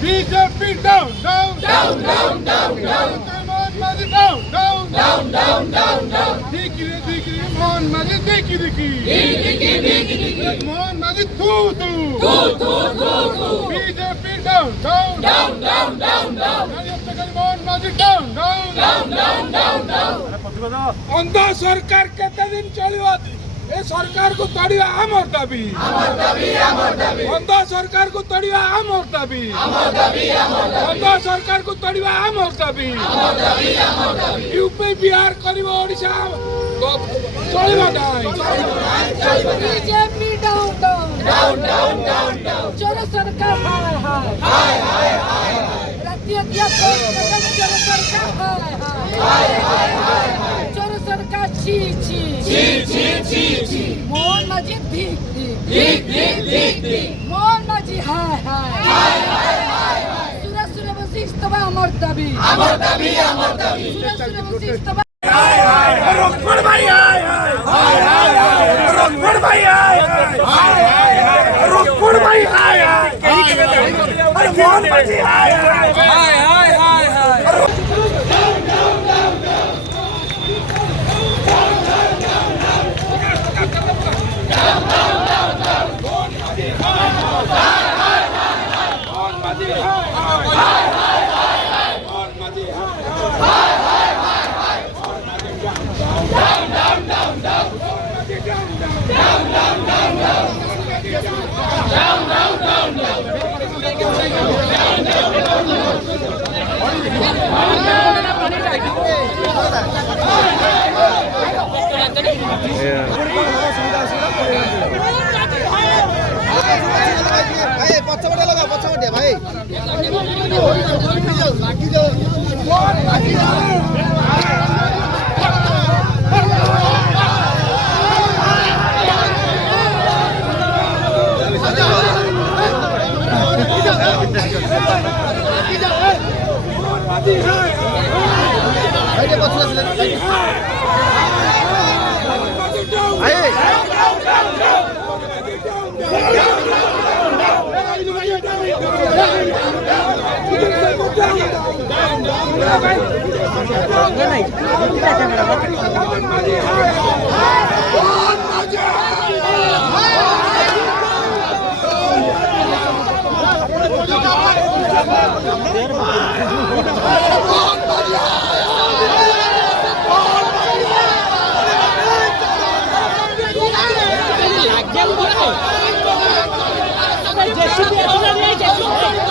BJP down, down, down, down, down, down. Down, down, down, down, down, down. Diki, diki, Mohan Majid, diki, diki. Diki, diki, diki. Mohan Majid, tu, tu. Tu, tu, tu, tu. BJP down, down, down, down, down, down. Mohan Majid down, down, down, down, down, down. अंधा सरकार कितने दिन चलियो ए सरकार को तड़िया आमर दाबी अंधा सरकार को तड़िया आमर दाबी अंधा सरकार को तड़िया आमर दाबी यूपी बिहार करिवो ओडिशा चलिबा नाही BJP down down down down down down चलो सरकार हाय हाय हाय हाय रातिया दिया चलो सरकार हाय हाय हाय चलो सरकार ची ची ची ची ची ची मोहन माजिद ठीक ठीक ठीक ठीक ठीक मोहन माजिद हाय हाय हाय हाय सुरा सुरा बसिस्तबा अमर दाबी सुरा सुरा बसिस्तबा हाय हाय रोकड़ भाई हाय हाय हाय हाय रोकड़ भाई हाय हाय रोकड़ भाई हाय हाय मोहन माजिद हाय हाय हाय हाय भाई पछपटे लगा पछपटे भाई Jesse